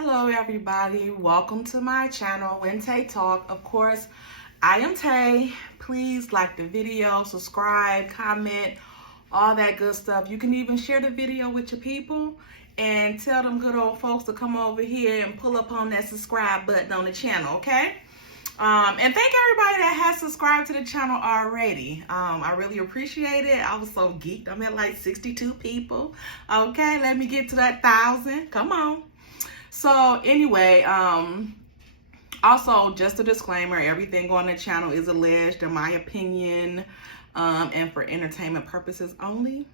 Hello everybody, welcome to my channel, When Tay Talk. Of course, I am Tay. Please like the video, subscribe, comment, all that good stuff. You can even share the video with your people and tell them good old folks to come over here and pull up on that subscribe button on the channel, okay? And thank everybody that has subscribed to the channel already. I really appreciate it. I was so geeked. I'm at like 62 people. Okay, let me get to that 1,000. Come on. So anyway, also just a disclaimer, everything on the channel is alleged in my opinion, and for entertainment purposes only.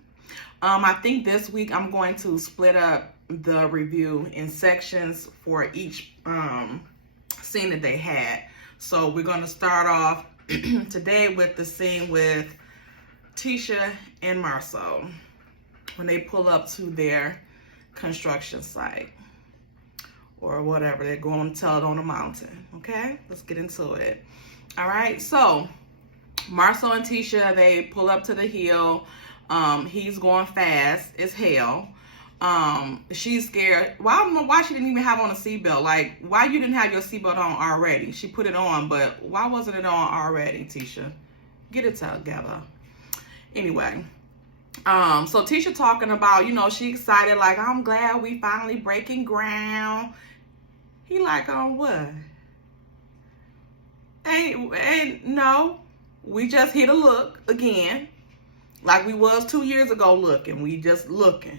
I think this week I'm going to split up the review in sections for each scene that they had. So we're going to start off today with the scene with Tisha and Marsau when they pull up to their construction site. Or whatever, they're going to tell it on the mountain. Okay, let's get into it. All right, so Marsau and Tisha, they pull up to the hill. He's going fast as hell. She's scared. Well, I don't know why she didn't even have on a seatbelt. Like, why you didn't have your seatbelt on already? She put it on, but why wasn't it on already, Tisha? Get it together. Anyway. So Tisha talking about, you know, she excited, like, I'm glad we finally breaking ground. He like, on what? Ain't no, we just hit a look again, like we was 2 years ago looking. We just looking.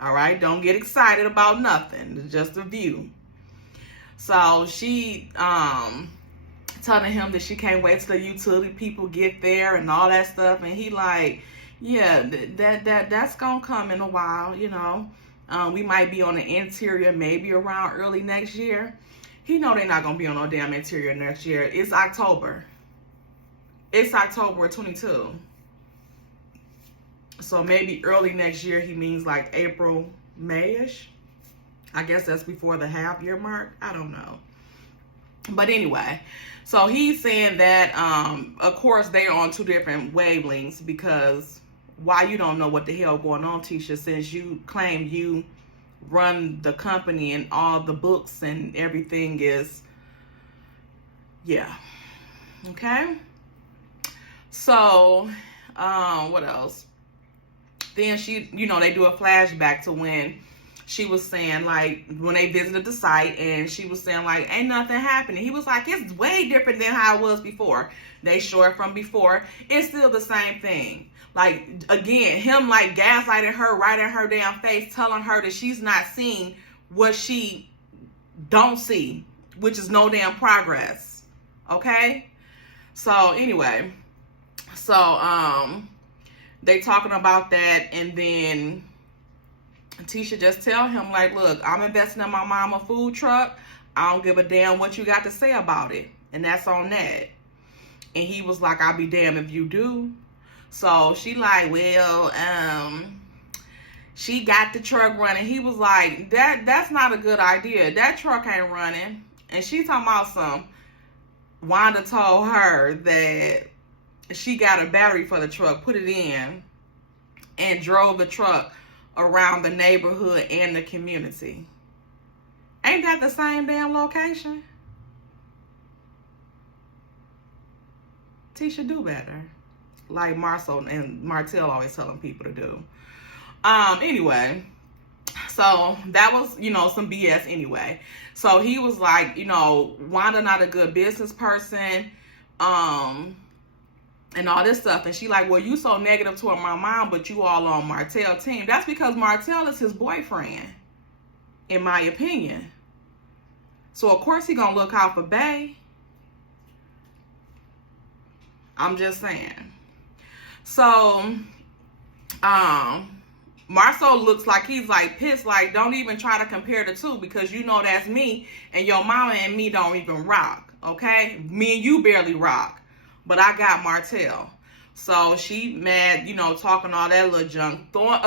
All right, don't get excited about nothing. It's just a view. So she telling him that she can't wait till the utility people get there and all that stuff, and he like, yeah, that's gonna come in a while, you know. We might be on the interior maybe around early next year. He know they're not gonna be on no damn interior next year. It's October. It's October 22. So maybe early next year, he means like April, May-ish. I guess that's before the half year mark. I don't know. But anyway, so he's saying that, of course, they're on two different wavelengths, because why you don't know what the hell going on, Tisha, since you claim you run the company and all the books and everything is, yeah. Okay. So, what else? Then she, you know, they do a flashback to when she was saying, like, when they visited the site, and she was saying, like, ain't nothing happening. He was like, it's way different than how it was before. They show it from before. It's still the same thing. Like, again, him, like, gaslighting her right in her damn face, telling her that she's not seeing what she don't see, which is no damn progress. Okay? So, anyway. So, they talking about that, and then Tisha just tell him, like, look, I'm investing in my mama food truck. I don't give a damn what you got to say about it. And that's on that. And he was like, I'll be damned if you do. So she like, well, she got the truck running. He was like, that's not a good idea. That truck ain't running. And she talking about some, Wanda told her that she got a battery for the truck, put it in, and drove the truck around the neighborhood and the community. Ain't that the same damn location? Tisha, do better. Like Marsau and Martell always telling people to do. Anyway, so that was, you know, some BS anyway. So he was like, you know, Wanda not a good business person, and all this stuff. And she like, well, you so negative toward my mom, but you all on Martell team. That's because Martell is his boyfriend, in my opinion. So of course he gonna look out for Bae. I'm just saying. So, Marsau looks like he's like pissed, like, don't even try to compare the two, because you know that's me, and your mama and me don't even rock, okay? Me and you barely rock, but I got Martell. So she mad, you know, talking all that little junk. Throwing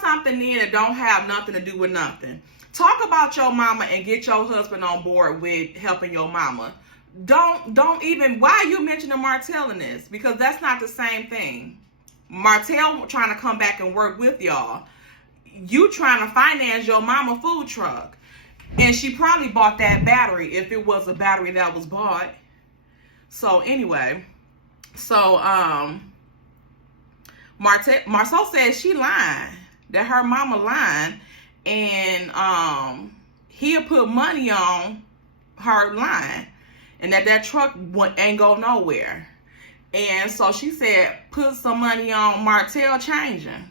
something in that don't have nothing to do with nothing. Talk about your mama and get your husband on board with helping your mama. Don't even, why are you mentioning Martell in this? Because that's not the same thing. Martell trying to come back and work with y'all. you trying to finance your mama food truck. And she probably bought that battery if it was a battery that was bought. So anyway, so Marsau said she lying, that her mama lying, and he'll put money on her lying, and that truck ain't go nowhere. And so she said, put some money on Martell changing.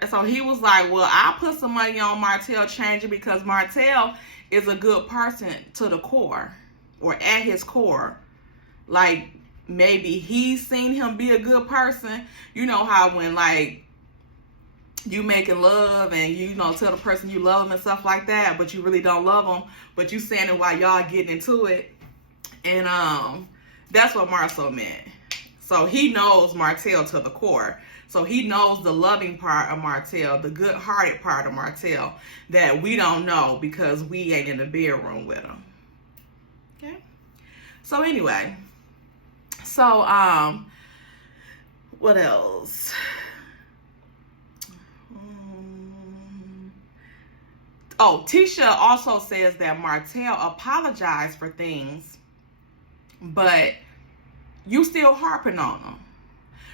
And so he was like, well, I'll put some money on Martell changing because Martell is a good person to the core, or at his core. Like, maybe he's seen him be a good person. You know how when, like, you making love and you know tell the person you love them and stuff like that, but you really don't love them, but you saying it while y'all getting into it. And that's what Marsau meant. So he knows Martell to the core. So he knows the loving part of Martell, the good-hearted part of Martell that we don't know because we ain't in the bedroom with him. Okay? So anyway, so what else? Oh, Tisha also says that Martell apologized for things, but you still harping on him.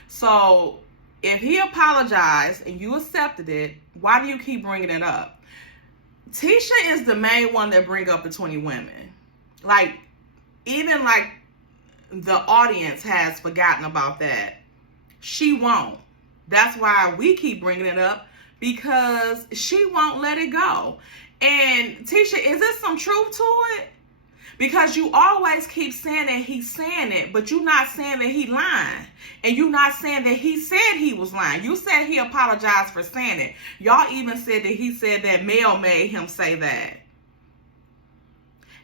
So if he apologized and you accepted it, why do you keep bringing it up? Tisha is the main one that bring up the 20 women. Like, even like the audience has forgotten about that. She won't. That's why we keep bringing it up, because she won't let it go. And Tisha, is there some truth to it? Because you always keep saying that he's saying it, but you're not saying that he lying. And you're not saying that he said he was lying. You said he apologized for saying it. Y'all even said that he said that Mel made him say that.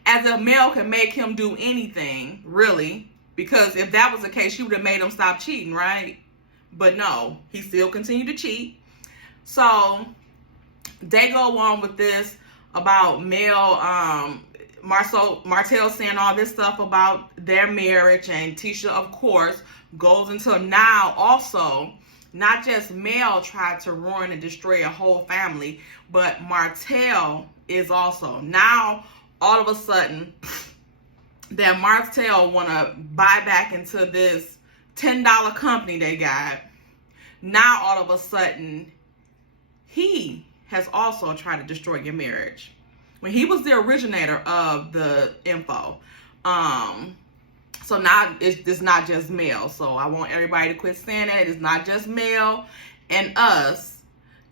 As if Mel can make him do anything, really. Because if that was the case, she would have made him stop cheating, right? But no, he still continued to cheat. So they go on with this about Mel, Martell saying all this stuff about their marriage, and Tisha, of course, goes into now also, not just Mel tried to ruin and destroy a whole family, but Martell is also. Now, all of a sudden, that Martell want to buy back into this $10 company they got. Now, all of a sudden, he has also tried to destroy your marriage. When he was the originator of the info. So now it's not just Mel. So I want everybody to quit saying that. It's not just Mel and us.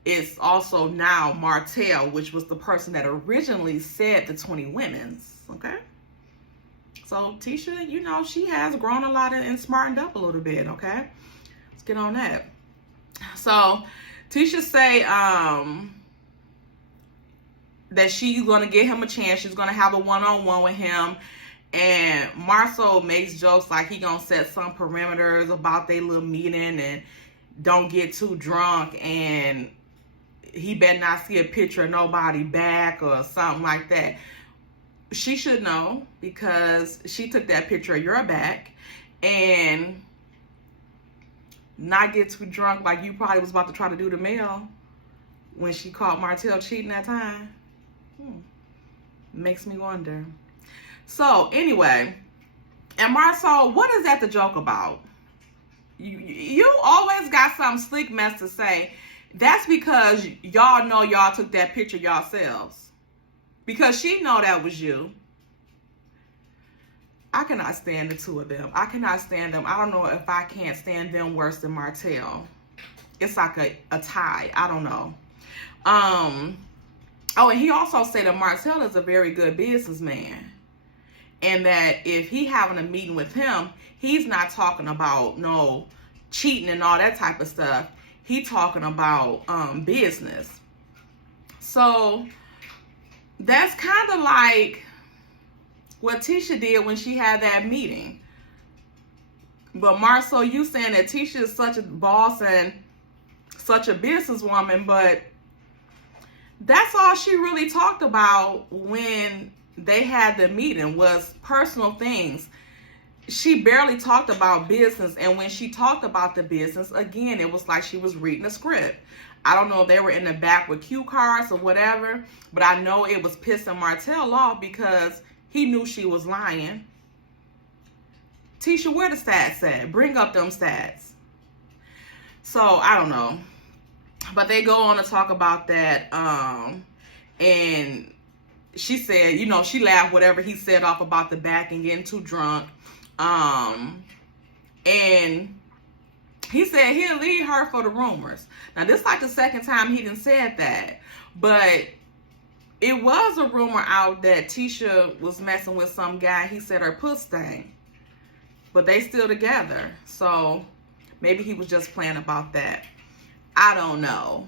It's also now Martell, which was the person that originally said the 20 women's. Okay? So Tisha, you know, she has grown a lot and smartened up a little bit. Okay? Let's get on that. So Tisha say that she's going to give him a chance. She's going to have a one-on-one with him. And Marsau makes jokes like he going to set some perimeters about their little meeting and don't get too drunk. And he better not see a picture of nobody back or something like that. She should know, because she took that picture of your back. And not get too drunk like you probably was about to try to do to Mel when she caught Martell cheating that time. Makes me wonder. So anyway, and Marsau, what is that the joke about? You always got some slick mess to say. That's because y'all know y'all took that picture yourselves. Because she know that was you. I cannot stand the two of them. I cannot stand them. I don't know if I can't stand them worse than Martell. It's like a tie. I don't know. Oh, and he also said that Martell is a very good businessman. And that if he having a meeting with him, he's not talking about no cheating and all that type of stuff. He talking about business. So that's kind of like what Tisha did when she had that meeting. But Marsau, you saying that Tisha is such a boss and such a businesswoman, but that's all she really talked about when they had the meeting, was personal things. She barely talked about business, and when she talked about the business, again, it was like she was reading a script. I don't know if they were in the back with cue cards or whatever, but I know it was pissing Martell off because he knew she was lying. Tisha, where the stats at? Bring up them stats. So, I don't know. But they go on to talk about that. And she said, you know, she laughed whatever he said off about the back and getting too drunk. And he said he'll leave her for the rumors. Now, this is like the second time he done said that. But it was a rumor out that Tisha was messing with some guy. He said her puss stank. But they still together. So maybe he was just playing about that. I don't know.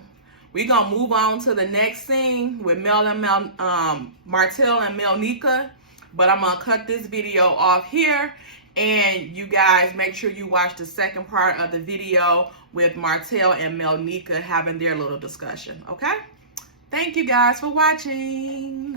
We're going to move on to the next scene with Martell and Melnika. But I'm going to cut this video off here. And you guys make sure you watch the second part of the video with Martell and Melnika having their little discussion. Okay? Thank you guys for watching.